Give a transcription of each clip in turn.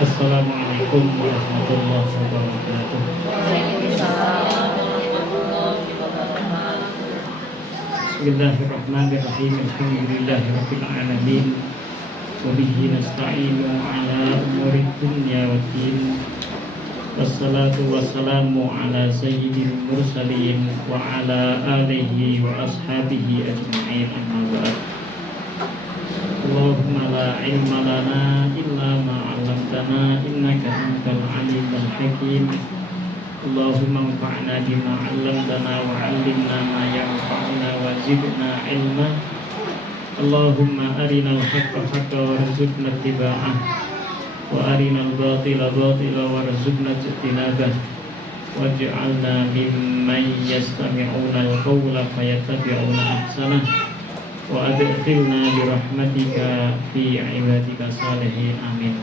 Assalamualaikum warahmatullahi wabarakatuh. Bismillahirrahmanirrahim. Alhamdulillahirabbil alamin. Wa bihi nasta'inu ala umuri dunya waddin. Wassalatu wassalamu ala sayyidil mursalin wa ala alihi wa ashabihi ajma'in. Amma ba'd. Allahumma la ilma lana illa ma 'allamtana innaka antal alimul hakim. Allahumma anfa'na bima 'allamtana wa 'allimna ma yanfa'una wa zidna ilma. Allahumma arinal haqqa haqqan warzuqna ittiba'ah wa arinal batila batila warzuqna ijtinabah waj'alna mimman yastami'una al-qawla fayattabi'una ahsanah wa adkhilna bi rahmatika fi ibadika salihin amin.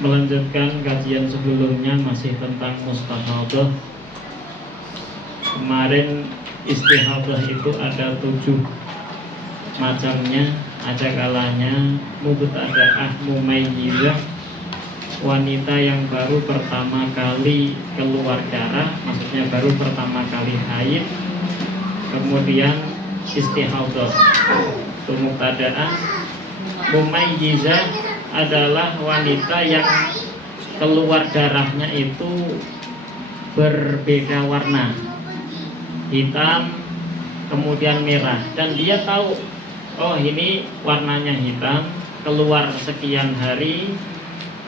Melanjutkan kajian sebelumnya masih tentang mustahadah. Kemarin istihadah itu ada 7 macamnya. Ada kalanya mubtada'ah mumayyizah, wanita yang baru pertama kali keluar darah, maksudnya baru pertama kali haid, kemudian istihadah. Itu mubtada'ah. Mumayyizah adalah wanita yang keluar darahnya itu berbeda warna, hitam kemudian merah, dan dia tahu, oh ini warnanya hitam, keluar sekian hari,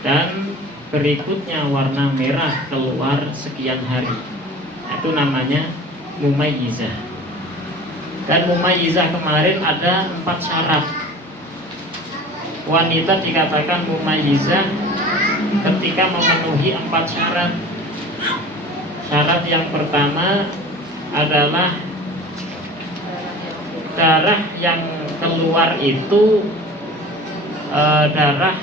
dan berikutnya warna merah keluar sekian hari. Itu namanya mumayyizah. Dan mumayyizah kemarin ada 4 syarat. Wanita dikatakan mumayyizah ketika memenuhi 4 syarat. Syarat yang pertama adalah darah yang keluar itu darah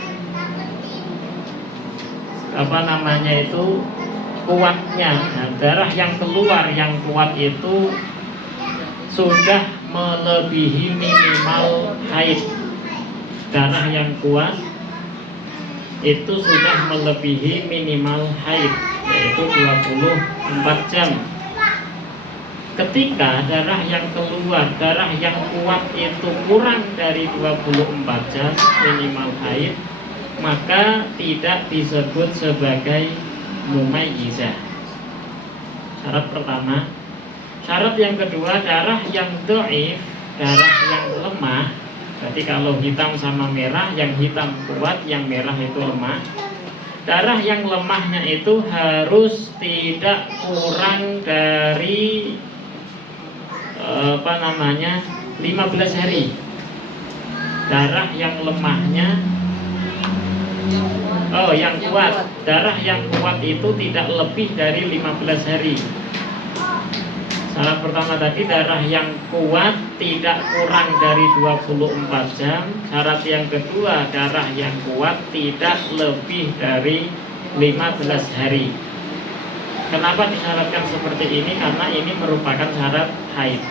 kuatnya. Nah, darah yang keluar yang kuat itu sudah melebihi minimal haid. Darah yang kuat itu sudah melebihi minimal haid, yaitu 24 jam. Ketika darah yang keluar, darah yang kuat itu kurang dari 24 jam minimal haid, maka tidak disebut sebagai mumayyizah. Syarat pertama. Syarat yang kedua, darah yang dhaif, darah yang lemah. Berarti kalau hitam sama merah, yang hitam kuat, yang merah itu lemah. Darah yang lemahnya itu harus tidak kurang dari 15 hari. Darah yang lemahnya yang kuat. Darah yang kuat itu tidak lebih dari 15 hari. Syarat pertama tadi, darah yang kuat tidak kurang dari 24 jam. Syarat yang kedua, darah yang kuat tidak lebih dari 15 hari. Kenapa disyaratkan seperti ini? Karena ini merupakan syarat haid.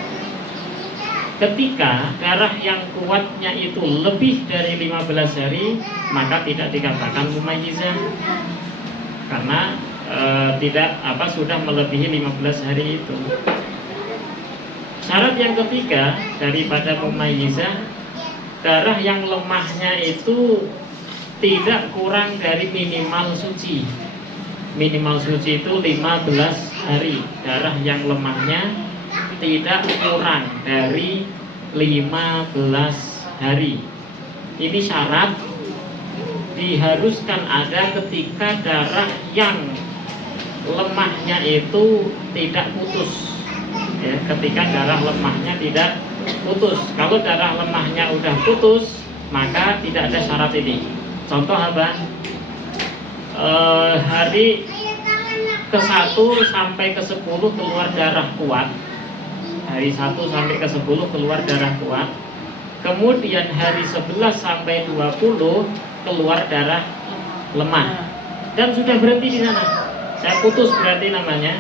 Ketika darah yang kuatnya itu lebih dari 15 hari, maka tidak dikatakan mumayyizah. Karena sudah melebihi 15 hari itu. Syarat yang ketiga daripada mumayyizah, darah yang lemahnya itu tidak kurang dari minimal suci. Minimal suci itu 15 hari. Darah yang lemahnya tidak kurang dari 15 hari. Ini syarat diharuskan ada ketika darah yang lemahnya itu tidak putus. Ya, ketika darah lemahnya tidak putus. Kalau darah lemahnya udah putus, maka tidak ada syarat ini. Contoh apa? Hari ke-1 sampai ke-10 keluar darah kuat. Hari 1 sampai ke-10 keluar darah kuat. Kemudian hari 11 sampai 20 keluar darah lemah. Dan sudah berhenti di sana. Saya putus berarti namanya.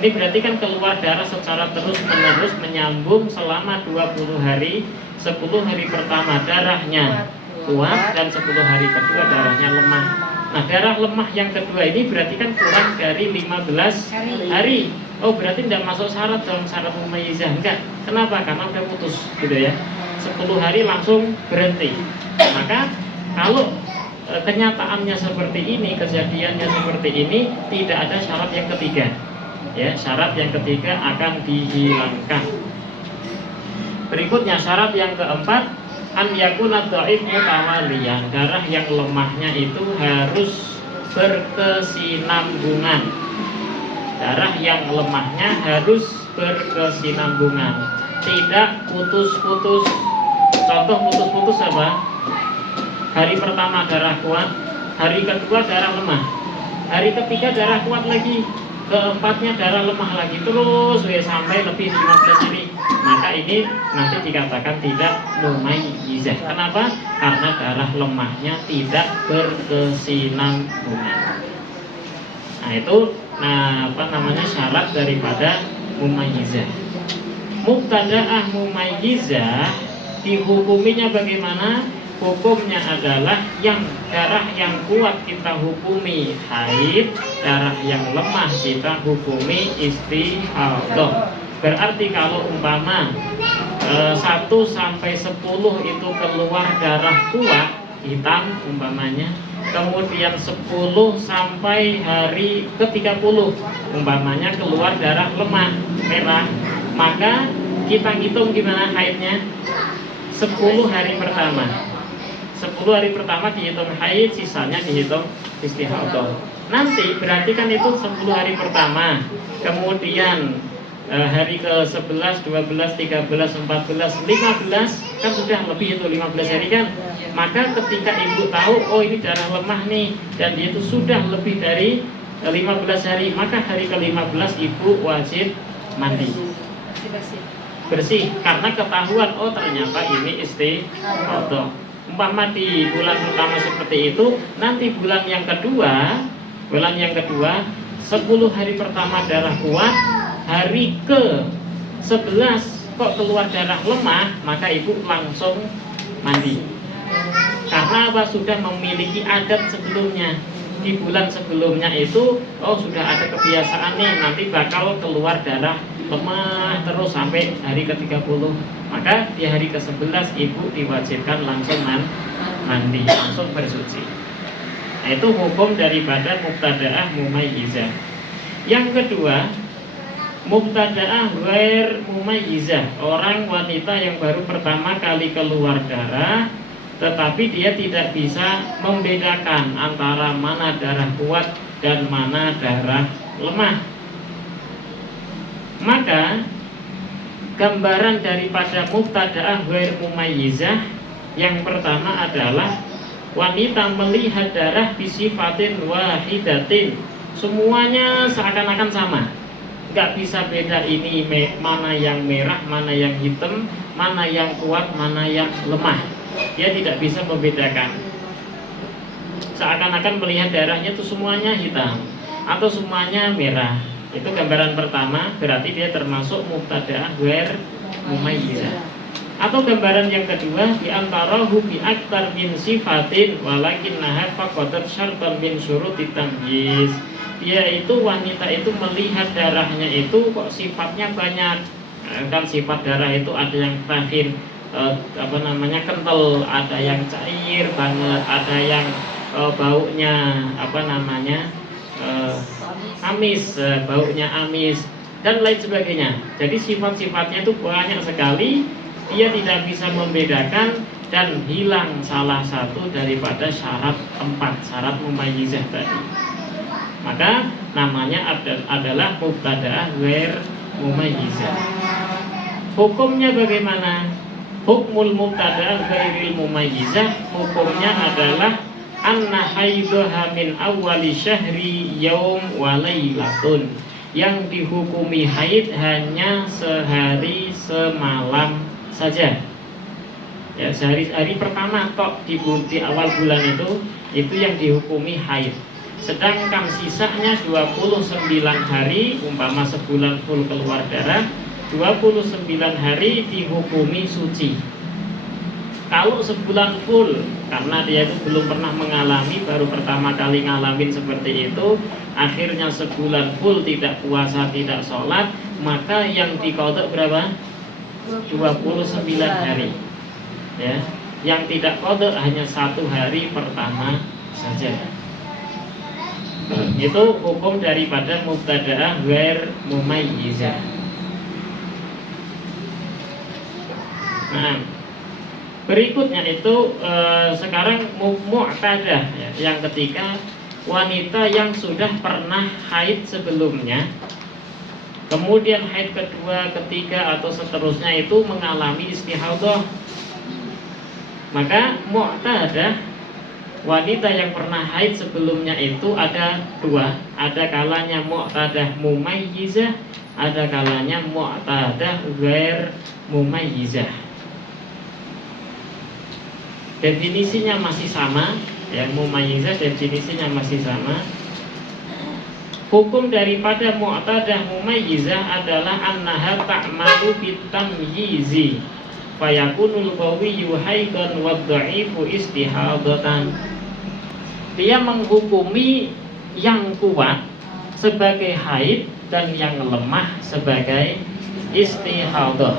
Ini berarti kan keluar darah secara terus-menerus menyambung selama 20 hari. 10 hari pertama darahnya kuat, dan 10 hari kedua darahnya lemah. Nah, darah lemah yang kedua ini berarti kan kurang dari 15 hari. Oh, berarti tidak masuk syarat dalam syarat mumayyizah. Enggak. Kenapa? Karena udah putus gitu ya. 10 hari langsung berhenti. Maka kalau kenyataannya seperti ini, kejadiannya seperti ini, tidak ada syarat yang ketiga. Ya, syarat yang ketiga akan dihilangkan. Berikutnya syarat yang keempat, an yakuna dhaif mutawaliyan. Darah yang lemahnya itu harus berkesinambungan. Darah yang lemahnya harus berkesinambungan, tidak putus-putus. Contoh putus-putus apa? Hari pertama darah kuat, hari kedua darah lemah, hari ketiga darah kuat lagi, keempatnya darah lemah lagi, terus sampai lebih 15 hari. Maka ini nanti dikatakan tidak mumayyizah. Kenapa? Karena darah lemahnya tidak berkesinambungan. Nah itu syarat daripada mumayyizah. Mubtada'ah mumayyizah dihukuminya bagaimana? Hukumnya adalah yang darah yang kuat kita hukumi haid, darah yang lemah kita hukumi istihadhah. Berarti kalau umpama 1 sampai 10 itu keluar darah kuat hitam umpamanya, kemudian 10 sampai hari ke-30 umpamanya keluar darah lemah merah, maka kita hitung gimana haidnya? 10 hari pertama. 10 hari pertama dihitung haid, sisanya dihitung istihadhah. Nanti berarti kan itu 10 hari pertama. Kemudian hari ke-11, 12, 13, 14, 15 kan sudah lebih itu 15 hari kan. Maka ketika ibu tahu oh ini darah lemah nih dan dia itu sudah lebih dari 15 hari, maka hari ke-15 ibu wajib mandi. Bersih karena ketahuan oh ternyata ini istihadhah. Umpama di bulan pertama seperti itu, nanti bulan yang kedua 10 hari pertama darah kuat, hari ke-11 kok keluar darah lemah, maka ibu langsung mandi. Karena apa? Sudah memiliki adat sebelumnya. Di bulan sebelumnya itu sudah ada kebiasaan nih, nanti bakal keluar darah lemah terus sampai hari ke-30. Maka di hari ke-11 ibu diwajibkan langsung mandi, langsung bersuci. Nah, itu hukum daripada mubtada'ah mumayyizah. Yang kedua, mubtada'ah ghair mumayyizah, orang wanita yang baru pertama kali keluar darah tetapi dia tidak bisa membedakan antara mana darah kuat dan mana darah lemah. Maka gambaran daripada mubtada'ah ghair mumayyizah yang pertama adalah wanita melihat darah bisifatin wahidatin, semuanya seakan-akan sama, nggak bisa beda ini mana yang merah, mana yang hitam, mana yang kuat, mana yang lemah. Dia tidak bisa membedakan. Seakan-akan melihat darahnya itu semuanya hitam atau semuanya merah. Itu gambaran pertama, berarti dia termasuk mubtada'ah ghair mumayyizah. Atau gambaran yang kedua, di antara bi aktar min sifatin walakinnaha faqadat syartan min syurutit tamyiz. Yaitu wanita itu melihat darahnya itu kok sifatnya banyak. Kan sifat darah itu ada yang tahin kental, ada yang cair banget, ada yang baunya amis, baunya amis dan lain sebagainya. Jadi sifat-sifatnya itu banyak sekali, dia tidak bisa membedakan dan hilang salah satu daripada syarat 4, syarat mumayyizah tadi. Maka namanya adalah mubtada'ah ghair mumayyizah. Hukumnya bagaimana? Hukmul mubtada'ah ghairil mumayyizah, hukumnya adalah anna haidhaha min awwali syahri yaum wa lailatun. Yang dihukumi haid hanya sehari semalam saja. Ya, hari pertama tok di awal bulan itu yang dihukumi haid. Sedangkan sisanya 29 hari, umpama sebulan full keluar darah, 29 hari dihukumi suci. Kalau sebulan full, karena dia itu belum pernah mengalami, baru pertama kali ngalamin seperti itu, akhirnya sebulan full tidak puasa, tidak sholat, maka yang diqadha berapa? 29 hari. Ya, yang tidak qadha hanya 1 hari pertama saja. Itu hukum daripada mubtada'ah ghair mumayyizah. Nah, berikutnya itu sekarang mu'tadah, ya, yang ketiga, wanita yang sudah pernah haid sebelumnya, kemudian haid kedua, ketiga atau seterusnya itu mengalami istihadhah. Maka mu'tadah, wanita yang pernah haid sebelumnya itu ada dua. Ada kalanya mu'tadah mumayyizah, ada kalanya mu'tadah ghair mumayyizah. Definisinya masih sama, ya, mumayyizah definisinya masih sama. Hukum daripada mu'tadah mumayyizah adalah annaha ta'malu bitamyizi fayakunul qawiyyu haidan wadha'ifu istihadatan. Dia menghukumi yang kuat sebagai haid dan yang lemah sebagai istihadah.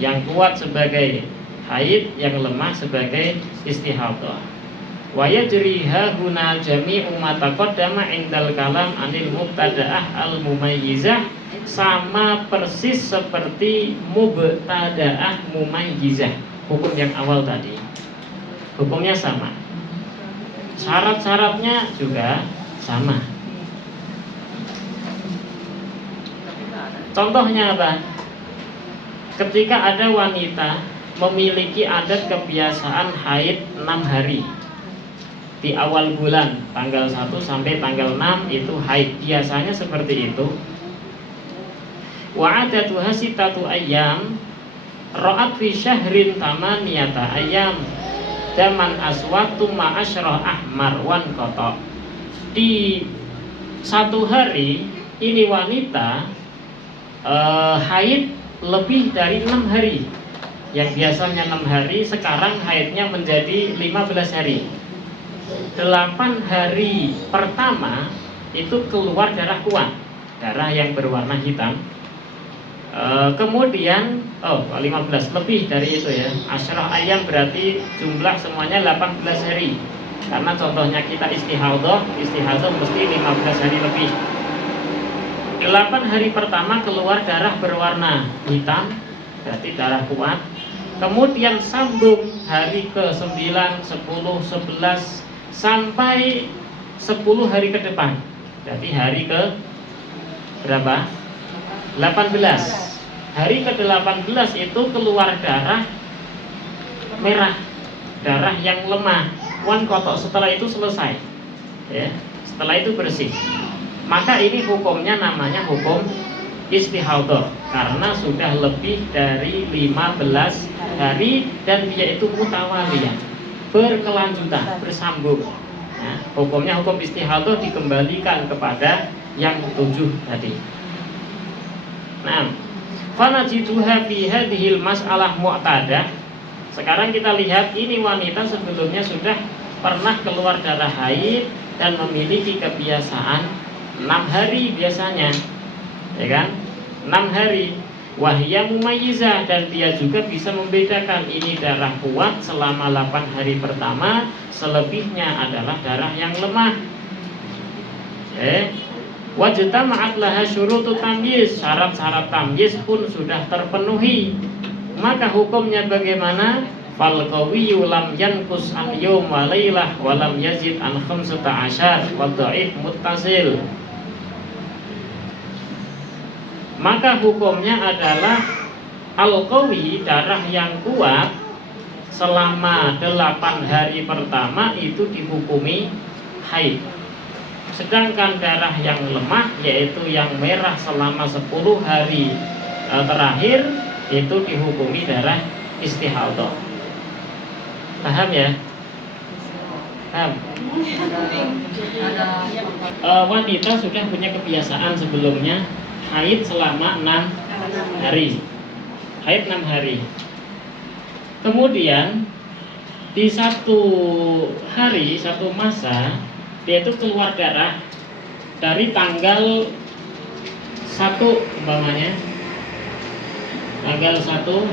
Yang kuat sebagai haid, yang lemah sebagai istihadah. Wa yajriha huna jami'u ma taqaddama indal kalam anil mubtada'ah al mumayyizah, sama persis seperti mubtada'ah mumayyizah, hukum yang awal tadi. Hukumnya sama, syarat-syaratnya juga sama. Contohnya apa? Ketika ada wanita memiliki adat kebiasaan haid 6 hari. Di awal bulan, tanggal 1 sampai tanggal 6 itu haid. Biasanya seperti itu. Wa adatuha sitatu ayyam ra'at fi syahrin tamaniyata ayyam daman aswatu ma'asyrah ahmar wan qata. Di 1 hari ini wanita haid lebih dari 6 hari. Yang biasanya 6 hari, sekarang haidnya menjadi 15 hari. 8 hari pertama itu keluar darah kuat, darah yang berwarna hitam. Kemudian 15 lebih dari itu, ya. Asyrah ayam berarti jumlah semuanya 18 hari. Karena contohnya kita istihadhah mesti 15 hari lebih. 8 hari pertama keluar darah berwarna hitam, berarti darah kuat. Kemudian sambung hari ke-9, 10, 11 sampai 10 hari ke depan. Berarti hari ke berapa? 18. Hari ke-18 itu keluar darah merah, darah yang lemah, wan kotok. Setelah itu selesai, ya. Setelah itu bersih. Maka ini hukumnya namanya hukum istihadhah, karena sudah lebih dari 15 hari dan dia itu mutawaliyah, berkelanjutan, bersambung. Nah, hukumnya hukum istihadhah dikembalikan kepada yang 7 tadi. Nah, fanajiduha fi hadhil mas'alah mu'tadah. Sekarang kita lihat, ini wanita sebelumnya sudah pernah keluar darah haid dan memiliki kebiasaan 6 hari biasanya, ya kan? 6 hari. Wahya mumayyizah, dan dia juga bisa membedakan ini darah kuat selama 8 hari pertama, selebihnya adalah darah yang lemah. Wajtama'at laha syurutu tamyiz, syarat-syarat tamyiz pun sudah terpenuhi. Maka hukumnya bagaimana? Fal qawiyyu lam yanqus an yawm wa lailah wa lam yazid an 15 wa dhaif muttasil. Maka hukumnya adalah al-qawi, darah yang kuat selama 8 hari pertama itu dihukumi haid. Sedangkan darah yang lemah, yaitu yang merah selama 10 hari terakhir, itu dihukumi darah istihadhah. Paham ya? Paham? Wanita sudah punya kebiasaan sebelumnya haid selama 6 hari. Haid 6 hari. Kemudian di satu hari, satu masa dia itu keluar darah dari tanggal 1 umpamanya, tanggal 1,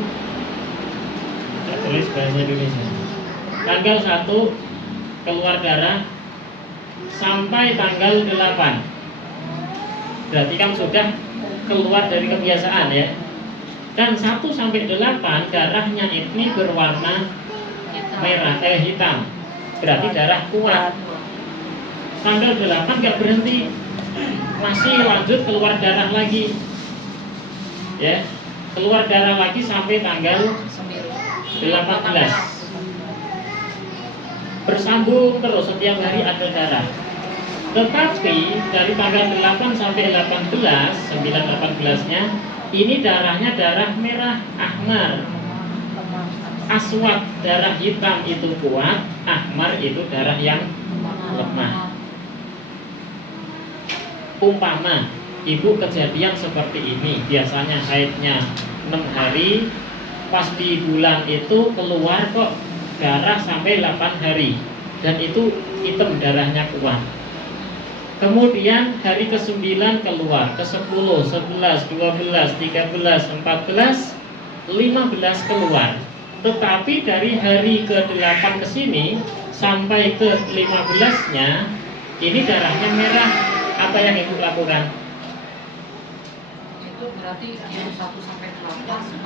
tulis bahasa Indonesia, tanggal 1 keluar darah sampai tanggal 8, berarti kan sudah keluar dari kebiasaan ya. Dan 1 sampai 8 darahnya ini berwarna merah, hitam, berarti darah kuat. Tanggal 8 nggak berhenti, masih lanjut keluar darah lagi ya, keluar darah lagi sampai tanggal 18, bersambung terus, setiap hari ada darah. Tetapi dari tanggal 8 sampai 18, 9-18-nya ini darahnya darah merah, ahmar. Aswad darah hitam itu kuat, ahmar itu darah yang lemah. Umpama ibu kejadian seperti ini, biasanya haidnya 6 hari, pas di bulan itu keluar kok darah sampai 8 hari, dan itu hitam, darahnya kuat. Kemudian hari ke-9 keluar, ke-10, 11, 12, 13, 14, 15 keluar. Tetapi dari hari ke-8 ke sini sampai ke-15-nya ini darahnya merah. Apa yang ibu lakukan? Itu berarti yang 1 sampai 8 langsung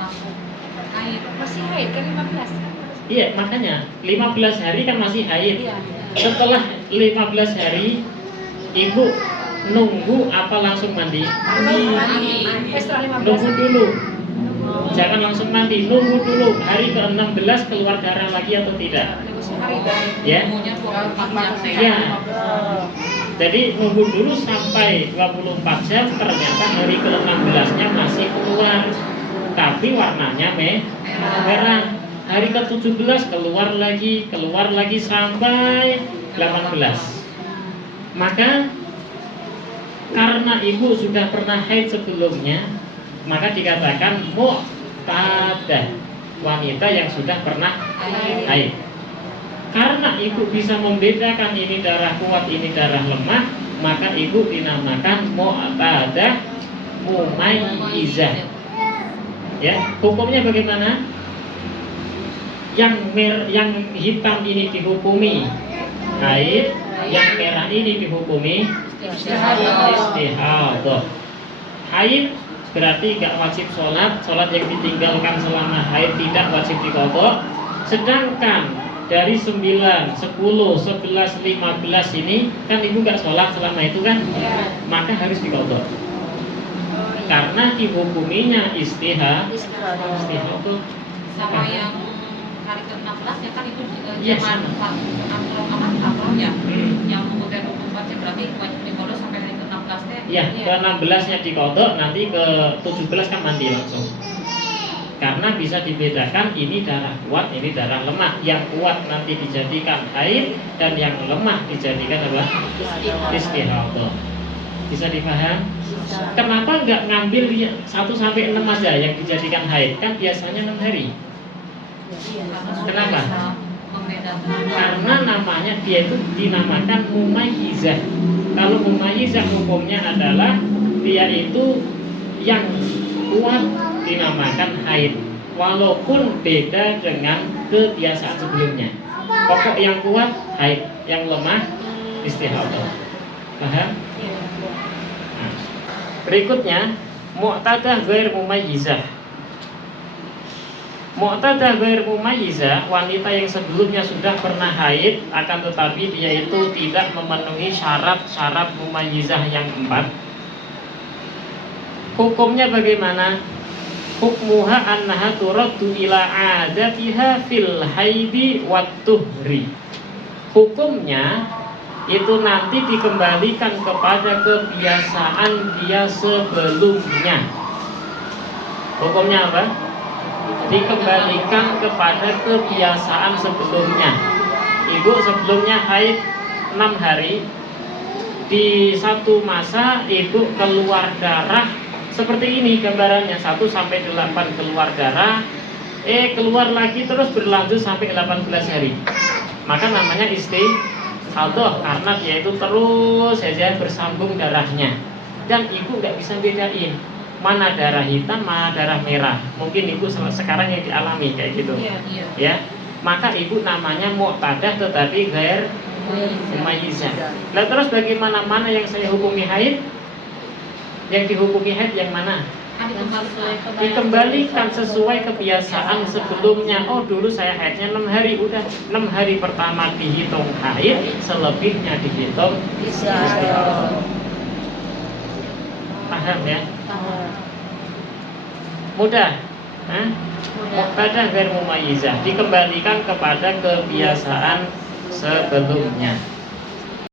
haid. Masih haid kan 15? Iya, makanya 15 hari kan masih haid. Iya. Setelah 15 hari ibu nunggu apa langsung mandi? Setelah 15. Nunggu dulu. Jangan langsung mandi, nunggu dulu. Hari ke-16 keluar darah lagi atau tidak? Ya. Umumnya 24 jam. Ya. Jadi nunggu dulu sampai 24 jam, ternyata hari ke-16-nya masih keluar, tapi warnanya merah. Hari ke-17 keluar lagi sampai 18. Maka karena ibu sudah pernah haid sebelumnya, maka dikatakan mu'tadah, wanita yang sudah pernah haid. Karena ibu bisa membedakan ini darah kuat, ini darah lemah, maka ibu dinamakan mu'tadah mumayyizah. Ya, hukumnya bagaimana? Yang hitam ini dihukumi haid, yang merah ini dihukumi istihadah. Haid berarti nggak wajib sholat yang ditinggalkan selama haid tidak wajib diqadha. Sedangkan dari 9, 10, 11, 15 ini kan ibu nggak sholat selama itu kan, maka harus diqadha. Karena dihukuminya istihadah. Sama yang hari ke-16 ya kan itu Yes. zaman akrom ya, yang kemudian 24 jam berarti wajib diqadha sampai hari ke-16 nya. Ya, ke-16-nya diqadha, nanti ke-17 kan mandi langsung. Karena bisa dibedakan ini darah kuat, ini darah lemah. Yang kuat nanti dijadikan haid, dan yang lemah dijadikan apa? Istihadah. Bisa dipaham? Kenapa nggak ngambil 1 sampai 6 aja yang dijadikan haid? Kan biasanya 6 hari. Kenapa? Karena namanya dia itu dinamakan mumayyizah. Kalau mumayyizah hukumnya adalah dia itu yang kuat dinamakan haid, walaupun beda dengan kebiasaan sebelumnya. Pokok yang kuat haid, yang lemah istihadah. Paham? Nah, berikutnya mu'tadah ghair mumayyizah. Mu'tadah ghair mumayyizah, wanita yang sebelumnya sudah pernah haid, akan tetapi dia itu tidak memenuhi syarat-syarat mumayyizah yang 4. Hukumnya bagaimana? Hukmuha annaha turaddu ila adatiha fil haidi wat tuhri. Hukumnya itu nanti dikembalikan kepada kebiasaan dia sebelumnya. Hukumnya apa? Dikembalikan kepada kebiasaan sebelumnya. Ibu sebelumnya haid 6 hari, di satu masa ibu keluar darah seperti ini gambarannya, 1 sampai 8 keluar darah, keluar lagi terus berlanjut sampai 18 hari. Maka namanya istihadah karena dia itu terus saja bersambung darahnya. Dan ibu nggak bisa bedain mana darah hitam, mana darah merah. Mungkin ibu sekarang yang dialami kayak gitu. Iya. Ya. Maka ibu namanya muqtadah tetapi ghair mumayyizah. Nah, terus bagaimana mana yang saya hukumi haid? Yang dihukumi haid yang mana? Dikembalikan sesuai kebiasaan sebelumnya. Oh, dulu saya haidnya 6 hari, udah 6 hari pertama dihitung haid, selebihnya dihitung istihadah. Paham ya? Mudah. Muqtadah ghair mumayyizah, dikembalikan kepada kebiasaan sebelumnya.